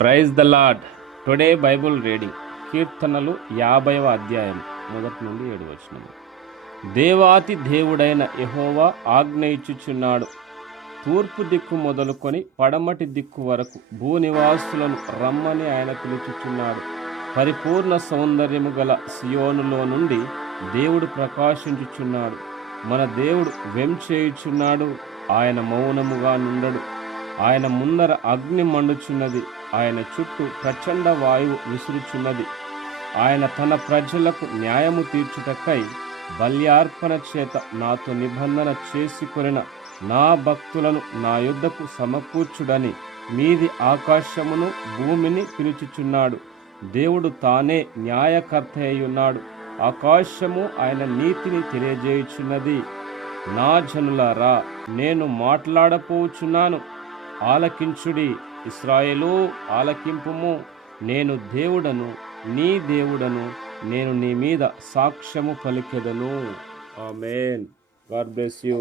Praise the lord. Today bible reading కీర్తనలు 50వ అధ్యాయం 1 నుండి 7 వచనము. దేవాతి దేవుడైన యెహోవా ఆజ్ఞ ఇచ్చుచున్నాడు. తూర్పు దిక్కు మొదలుకొని పడమటి దిక్కు వరకు భూనివాసులను రమ్మని ఆయన పిలుచుచున్నాడు. పరిపూర్ణ సౌందర్యము గల సియోనులో నుండి దేవుడు ప్రకాశించుచున్నాడు. మన దేవుడు వెంచేయుచున్నాడు. ఆయన మౌనముగా నుండడు. ఆయన ముందర అగ్ని మండుచున్నది. ఆయన చుట్టూ ప్రచండ వాయువు విసురుచున్నది. ఆయన తన ప్రజలకు న్యాయము తీర్చుటకై బల్యార్పణ చేత నాతో నిబంధన చేసుకొనిన నా భక్తులను నా యొద్దకు సమకూర్చుడని మీది ఆకాశమును భూమిని పిలుచుచున్నాడు. దేవుడు తానే న్యాయకర్త అయ్యున్నాడు. ఆకాశము ఆయన నీతిని తెలియజేయుచున్నది. నా జనులారా, నేను మాట్లాడపోచున్నాను, ఆలకించుడి. ఇశ్రాయేలు, ఆలకింపుము. నేను దేవుడను, నీ దేవుడను. నేను నీ మీద సాక్ష్యము పలికెదను. ఆమేన్. God bless you.